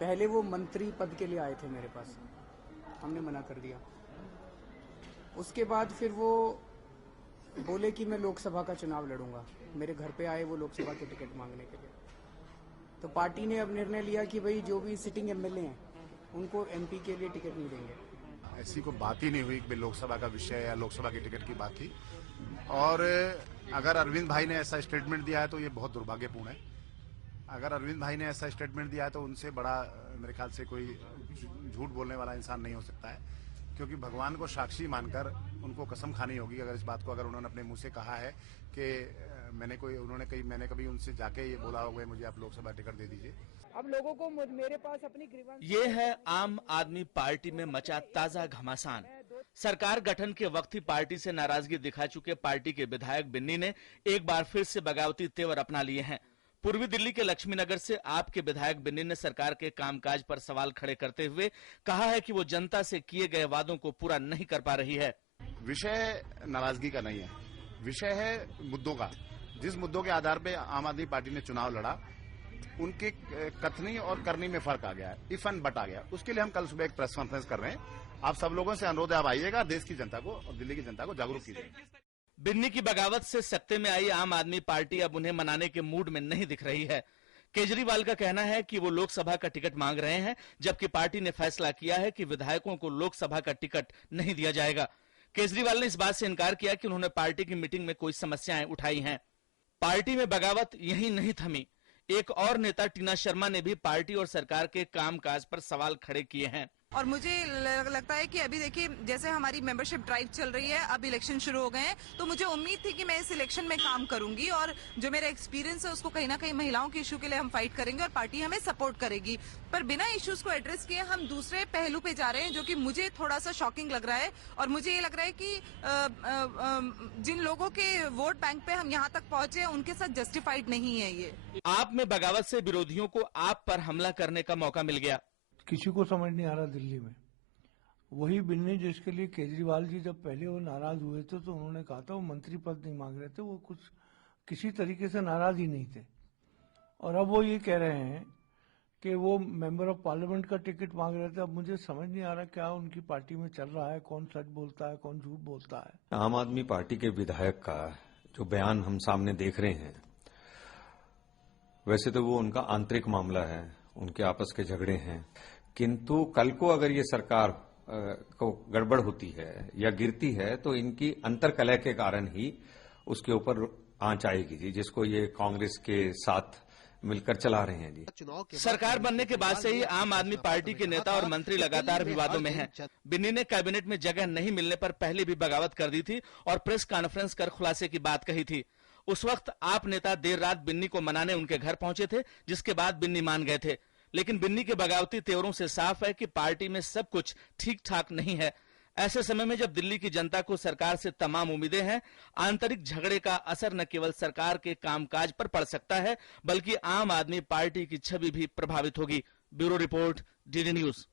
पहले वो मंत्री पद के लिए आए थे मेरे पास, हमने मना कर दिया। उसके बाद फिर वो बोले कि मैं लोकसभा का चुनाव लड़ूंगा। मेरे घर पे आए वो लोकसभा के टिकट मांगने के लिए। तो पार्टी ने अब निर्णय लिया कि भाई जो भी सिटिंग एमएलए हैं उनको एमपी के लिए टिकट नहीं देंगे। ऐसी कोई बात ही नहीं हुई कि लोकसभा का विषय या लोकसभा की टिकट की बात थी। और अगर अरविंद भाई ने ऐसा स्टेटमेंट दिया है तो ये बहुत दुर्भाग्यपूर्ण है। अगर अरविंद भाई ने ऐसा स्टेटमेंट दिया है तो उनसे बड़ा मेरे ख्याल से कोई झूठ बोलने वाला इंसान नहीं हो सकता है, क्योंकि भगवान को साक्षी मानकर उनको कसम खानी होगी अगर इस बात को, अगर उन्होंने अपने मुंह से कहा है कि मैंने कभी उनसे जाके ये बोला होगा मुझे आप लोकसभा टिकट दे दीजिए। अब लोगों को मेरे पास अपनी ग्रीवेंस। ये है आम आदमी पार्टी में मचा ताजा घमासान। सरकार गठन के वक्त ही पार्टी से नाराजगी दिखा चुके पार्टी के विधायक बिन्नी ने एक बार फिर से बगावती तेवर अपना लिए हैं। पूर्वी दिल्ली के लक्ष्मीनगर से आपके विधायक बिन्नी ने सरकार के कामकाज पर सवाल खड़े करते हुए कहा है कि वो जनता से किए गए वादों को पूरा नहीं कर पा रही है। विषय नाराजगी का नहीं है, विषय है मुद्दों का। जिस मुद्दों के आधार पे आम आदमी पार्टी ने चुनाव लड़ा, उनके कथनी और करनी में फर्क आ गया है, इफ एंड बट आ गया। उसके लिए हम कल सुबह एक प्रेस कॉन्फ्रेंस कर रहे हैं। आप सब लोगों से अनुरोध है, आप आइएगा, देश की जनता को और दिल्ली की जनता को जागरूक कीजिए। बिन्नी की बगावत से सत्ते में आई आम आदमी पार्टी अब उन्हें मनाने के मूड में नहीं दिख रही है। केजरीवाल का कहना है कि वो लोकसभा का टिकट मांग रहे हैं, जबकि पार्टी ने फैसला किया है कि विधायकों को लोकसभा का टिकट नहीं दिया जाएगा। केजरीवाल ने इस बात से इनकार किया कि उन्होंने पार्टी की मीटिंग में कोई समस्याएं उठाई हैं। पार्टी में बगावत यहीं नहीं थमी। एक और नेता टीना शर्मा ने भी पार्टी और सरकार के कामकाज पर सवाल खड़े किए हैं। और मुझे लगता है कि अभी देखिए, जैसे हमारी मेंबरशिप ड्राइव चल रही है, अब इलेक्शन शुरू हो गए हैं, तो मुझे उम्मीद थी कि मैं इस इलेक्शन में काम करूंगी और जो मेरा एक्सपीरियंस है उसको कहीं ना कहीं महिलाओं के इशू के लिए हम फाइट करेंगे और पार्टी हमें सपोर्ट करेगी। पर बिना इश्यूज को एड्रेस किए हम दूसरे पहलू पे जा रहे हैं, जो कि मुझे थोड़ा सा शॉकिंग लग रहा है। और मुझे ये लग रहा है कि जिन लोगों के वोट बैंक पे हम यहाँ तक पहुंचे उनके साथ जस्टिफाइड नहीं है ये। आप में बगावत से विरोधियों को आप पर हमला करने का मौका मिल गया। किसी को समझ नहीं आ रहा दिल्ली में। वही बिन्नी जिसके लिए केजरीवाल जी जब पहले वो नाराज हुए थे तो उन्होंने कहा था वो मंत्री पद नहीं मांग रहे थे, वो कुछ किसी तरीके से नाराज ही नहीं थे। और अब वो ये कह रहे हैं कि वो मेंबर ऑफ पार्लियामेंट का टिकट मांग रहे थे। अब मुझे समझ नहीं आ रहा क्या उनकी पार्टी में चल रहा है, कौन सच बोलता है, कौन झूठ बोलता है। आम आदमी पार्टी के विधायक का जो बयान हम सामने देख रहे हैं, वैसे तो वो उनका आंतरिक मामला है, उनके आपस के झगड़े हैं, किंतु कल को अगर ये सरकार को गड़बड़ होती है या गिरती है तो इनकी अंतर्कलह के कारण ही उसके ऊपर आंच आएगी जी, जिसको ये कांग्रेस के साथ मिलकर चला रहे हैं जी। सरकार बनने के बाद से ही आम आदमी पार्टी के नेता और मंत्री लगातार विवादों में हैं। बिन्नी ने कैबिनेट में जगह नहीं मिलने पर पहले भी बगावत कर दी थी और प्रेस कॉन्फ्रेंस कर खुलासे की बात कही थी। उस वक्त आप नेता देर रात बिन्नी को मनाने उनके घर पहुंचे थे, जिसके बाद बिन्नी मान गए थे। लेकिन बिन्नी के बगावती तेवरों से साफ है कि पार्टी में सब कुछ ठीक ठाक नहीं है। ऐसे समय में जब दिल्ली की जनता को सरकार से तमाम उम्मीदें हैं, आंतरिक झगड़े का असर न केवल सरकार के कामकाज पर पड़ सकता है, बल्कि आम आदमी पार्टी की छवि भी प्रभावित होगी। Bureau report, DD news.